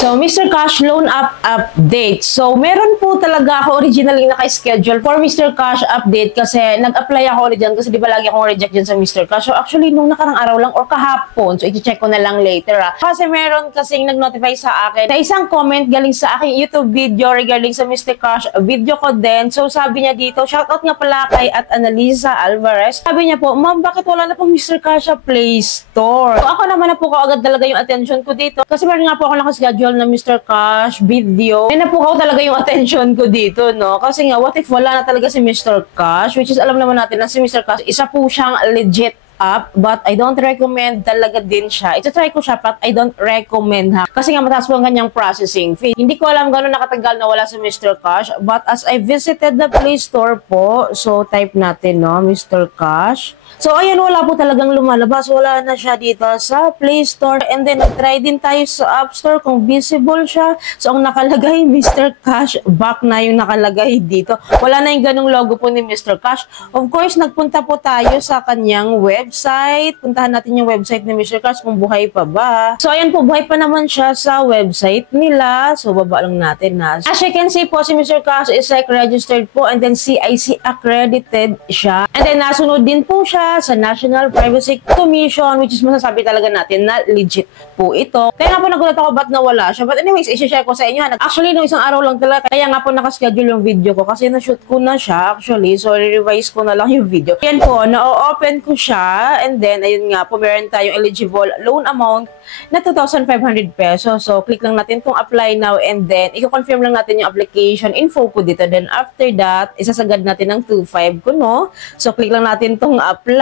So, Mr. Cash Loan App Update. So, meron po talaga ako originally naka-schedule for Mr. Cash Update kasi nag-apply ako ulit dyan kasi di ba lagi akong reject dyan sa Mr. Cash. So, actually, nung nakarang araw lang or kahapon, so i-check ko na lang later Kasi meron kasing nag-notify sa akin na isang comment galing sa aking YouTube video regarding sa Mr. Cash video ko din. So, sabi niya dito, shoutout nga pala kay at Annalisa Alvarez. Sabi niya po, ma'am, bakit wala na pong Mr. Cash sa Play Store? So, ako naman na po kaagad talaga yung attention ko dito kasi meron nga po ako nakaschedule na Mr. Cash video. May napukaw talaga yung attention ko dito, no? Kasi nga, what if wala na talaga si Mr. Cash? Which is, alam naman natin na si Mr. Cash, isa po siyang legit app, but I don't recommend talaga din siya. Ito-try ko siya, but I don't recommend Kasi nga mataas po ang kanyang processing fee. Hindi ko alam gano'n nakatagal na wala si Mr. Cash, but as I visited the Play Store po, so type natin, no, Mr. Cash. So, ayan, wala po talagang lumalabas. Wala na siya dito sa Play Store. And then, nag-try din tayo sa App Store kung visible siya. So, ang nakalagay, Mr. Cash, back na yung nakalagay dito. Wala na yung ganong logo po ni Mr. Cash. Of course, nagpunta po tayo sa kanyang website. Puntahan natin yung website ni Mr. Cash kung buhay pa ba. So, ayan po, buhay pa naman siya sa website nila. So, baba lang natin na. As you can see po, si Mr. Cash is like registered po and then CIC accredited siya. And then, nasunod din po siya sa National Privacy Commission, which is masasabi talaga natin na legit po ito. Kaya nga po nagulat ako ba't nawala siya. But anyways, isi-share ko sa inyo. Actually, no, isang araw lang talaga. Kaya nga po nakaschedule yung video ko kasi na-shoot ko na siya actually. So, revise ko na lang yung video. Yan po, na-open ko siya. And then, ayun nga po, meron tayong eligible loan amount na 2,500 pesos. So, click lang natin itong apply now and then, i-confirm lang natin yung application info ko dito. Then, after that, isasagad natin ng 2,500 ko, no? So, click lang natin itong apply.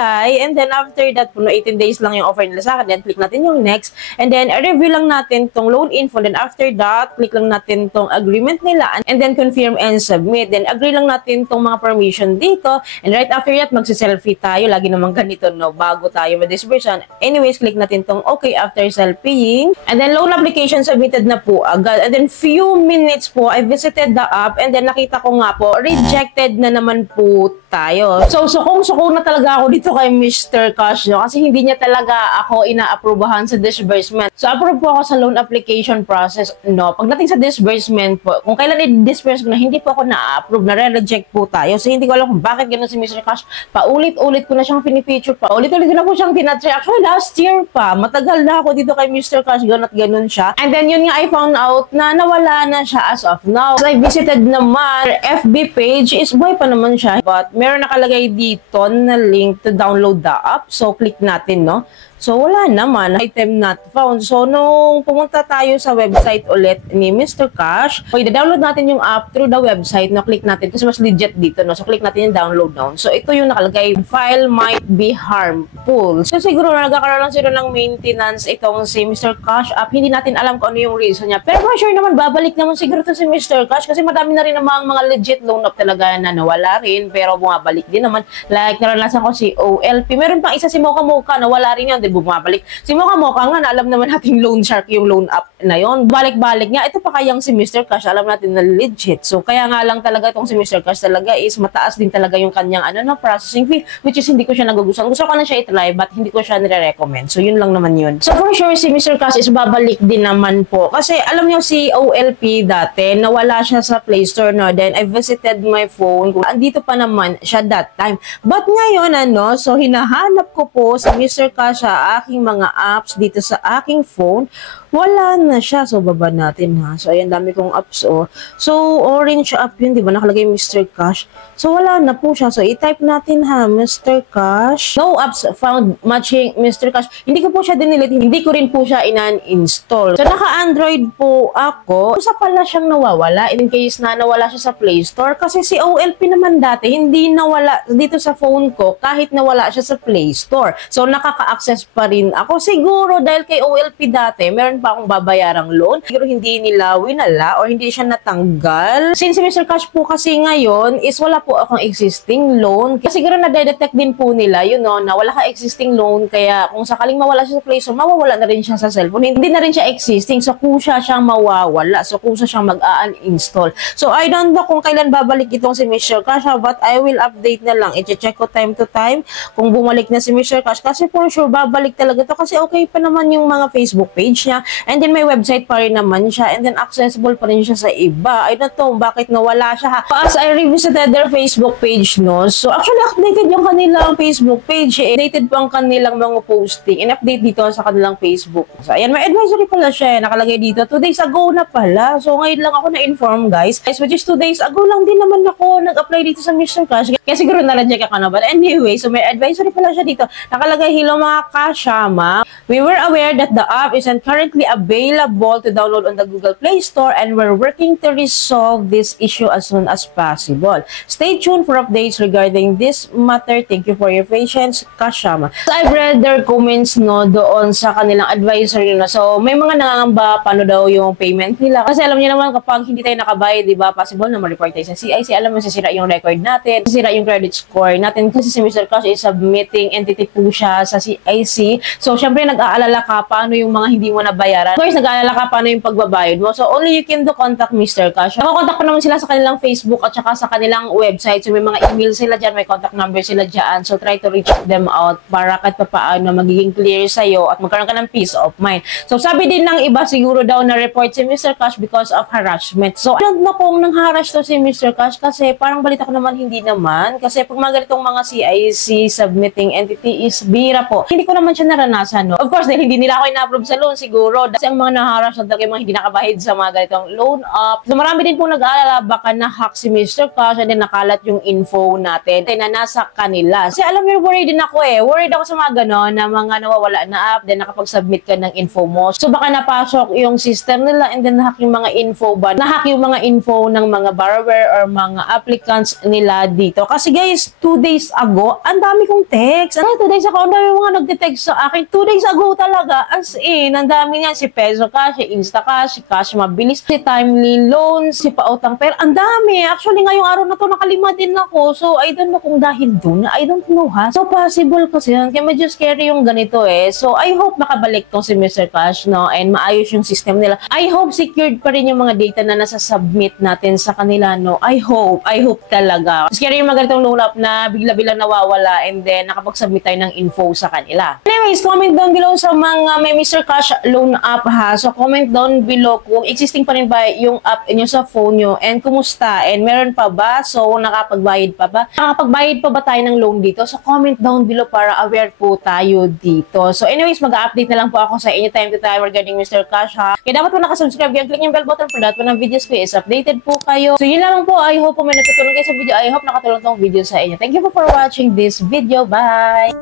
And then, after that, 18 days lang yung offer nila sa akin. Then, click natin yung next. And then, review lang natin itong loan info. Then, after that, click lang natin itong agreement nila. And then, confirm and submit. Then, agree lang natin itong mga permission dito. And right after that, magsiselfie tayo. Lagi naman ganito, no? Bago tayo ma-dispersion. Anyways, click natin itong okay after selfieing. And then, loan application submitted na po agad. And then, few minutes po, I visited the app. And then, nakita ko nga po, rejected na naman po tayo. So, sukong-sukong na talaga ako dito kay Mr. Cash, no? Kasi hindi niya talaga ako ina-approbahan sa disbursement. So, approve po ako sa loan application process, no? Pagdating sa disbursement po, kung kailan i-disburse ko na, hindi po ako na-approve, na-reject po tayo. So, hindi ko alam kung bakit gano'n si Mr. Cash. Paulit-ulit ko na siyang pinipicture, paulit-ulit ko na po siyang tinatry. Actually, last year pa, matagal na ako dito kay Mr. Cash, gano'n at gano'n siya. And then, yun nga, I found out na nawala na siya as of now. So, I visited naman, FB page is buhay pa naman siya. But, meron nakalagay dito na link to download the app. So, click natin, no? So, wala naman. Item not found. So, nung pumunta tayo sa website ulit ni Mr. Cash, so, i-download natin yung app through the website, no? Click natin kasi mas legit dito, no? So, click natin yung download now. So, ito yung nakalagay, file might be harmful. So, siguro nagkakaroon lang sila ng maintenance itong si Mr. Cash app. Hindi natin alam kung ano yung reason niya. Pero for sure naman, babalik naman siguro to si Mr. Cash kasi madami na rin namang mga legit loan app talaga na nawala rin, pero bumabalik din naman. Like, naranasan ko si OLP. Meron pang isa si Mocha Mocha, nawala rin yun, bumabalik. Si Mocha Mocha nga, na alam naman natin loan shark yung loan app na yon. Balik-balik nga. Ito pa kayang si Mr. Cash, alam natin na legit. So, kaya nga lang talaga itong si Mr. Cash talaga is mataas din talaga yung kanyang processing fee, which is hindi ko siya nagugustuhan. Gusto ko na siya i-try, but hindi ko siya nire-recommend. So, yun lang naman yun. So, for sure, si Mr. Cash is babalik din naman po. Kasi, alam niyo si OLP dati, nawala siya sa Play Store, no? Then, I visited my phone. Andito pa naman siya that time. But ngayon, so, hinahanap ko po si Mr. Cash sa aking mga apps dito sa aking phone, wala na siya. So, baba natin, ha. So, ayan, dami kong apps, oh. So, orange app yun, di ba? Nakalagay Mr. Cash. So, wala na po siya. So, i-type natin, ha, Mr. Cash. No apps found matching Mr. Cash. Hindi ko po siya dinilit. Hindi ko rin po siya inan-install. So, naka-Android po ako. Isa pala siyang nawawala in case na nawala siya sa Play Store. Kasi si OLP naman dati, hindi nawala dito sa phone ko kahit nawala siya sa Play Store. So, nakaka-access pa rin ako. Siguro, dahil kay OLP dati, meron pa akong babayarang loan. Siguro hindi nila winala or hindi siya natanggal. Since si Mr. Cash po kasi ngayon is wala po akong existing loan. Kasi siguro na-detect din po nila, na wala ka existing loan. Kaya kung sakaling mawala siya sa Play Store, mawawala na rin siya sa cellphone. Hindi na rin siya existing. So, kusa siyang mawawala. So, kusa siyang mag-uninstall. So, I don't know kung kailan babalik itong si Mr. Cash, but I will update na lang. I-check ko time to time kung bumalik na si Mr. Cash. Kasi for sure, babalik talaga to. Kasi okay pa naman yung mga Facebook page niya. And then may website pa rin naman siya. And then accessible pa rin siya sa iba. I don't know bakit nawala siya ha. As I revisited their Facebook page, no? So actually updated yung kanilang Facebook page. Updated po ang kanilang mga posting. In-update dito sa kanilang Facebook. So ayan, may advisory pala siya. Nakalagay dito 2 days ago na pala. So ngayon lang ako na-inform guys. Which is 2 days ago lang din naman ako nag-apply dito sa Mr. Cash. Kaya siguro na-reject ako na. But anyway, so may advisory pala siya dito. Nakalagay, hello mga Kashama. We were aware that the app isn't currently available to download on the Google Play Store and we're working to resolve this issue as soon as possible. Stay tuned for updates regarding this matter. Thank you for your patience, Kashama. So I've read their comments no doon sa kanilang advisory na. So may mga nangangamba paano daw yung payment nila. Kasi alam niyo naman kapag hindi tayo nakabayad, di ba, possible na ma-report tayo sa CIC. Alam mo, sisira yung record natin, sisira yung credit score natin kasi si Mr. Cash is submitting entity po siya sa CIC. So syempre nag-aalala ka paano yung mga hindi mo nabayaran. Of course, nag-aalala ka paano yung pagbabayad mo. So only you can do contact Mr. Cash. Nakakontak pa naman sila sa kanilang Facebook at saka sa kanilang website. So may mga email sila dyan, may contact number sila dyan. So try to reach them out para kahit paano magiging clear sa'yo at magkaroon ka ng peace of mind. So sabi din ng iba siguro daw na report si Mr. Cash because of harassment. So I don't know kung nang-harass to si Mr. Cash kasi parang balita ko naman hindi naman. Kasi pag mga ganitong mga CIC submitting entity is bira po. Hindi ko naman siya naranasan, no? Of course, dahil hindi nila ako ina-approve sa loan siguro. Kasi ang mga naharass na talaga mga hindi nakabahid sa mga ganitong loan up. So marami din pong nag-aalala baka na-hack si Mr. Cash and then nakalat yung info natin na nasa kanila. Kasi alam mo, worried din ako eh. Worried ako sa mga gano'n na mga nawawala na app then nakapag-submit ka ng info mo. So baka napasok yung system nila and then na-hack yung mga info ba? Na-hack yung mga info ng mga borrower or mga applicants nila dito. Kasi guys, 2 days ago, ang dami kong text. 2 days ago, ang dami mga nagte-text sa akin. 2 days ago talaga, as in, ang dami niyan. Si Peso Cash, si Insta Cash, si Cash Mabilis, si Timely Loans, si Pautang Pera. Ang dami. Actually, ngayong araw na to, nakalima din ako. So, I don't know kung dahil dun. I don't know ha. So, possible kasi yun. Kaya medyo scary yung ganito eh. So, I hope makabalik tong si Mr. Cash, no? And maayos yung system nila. I hope secured pa rin yung mga data na nasa-submit natin sa kanila, no? I hope talaga. Scary yung mga ganitong loan up na bigla-biglang nawawala and then nakapag-submit tayo ng info sa kanila. Anyways, comment down below sa mga may Mr. Cash loan app ha. So, comment down below kung existing pa rin ba yung app inyo sa phone nyo and kumusta and meron pa ba? So, nakapagbayad pa ba? Nakapagbayad pa ba tayo ng loan dito? So, comment down below para aware po tayo dito. So, anyways, mag-update na lang po ako sa inyo time to time regarding Mr. Cash ha. Kaya dapat po nakasubscribe yan. Click yung bell button for that po ng videos ko is updated po kayo. So, yun lang po. I hope po may natutunan kayo sa video. I hope nakatulong tong video sa inyo. Thank you po for watching this video. Bye!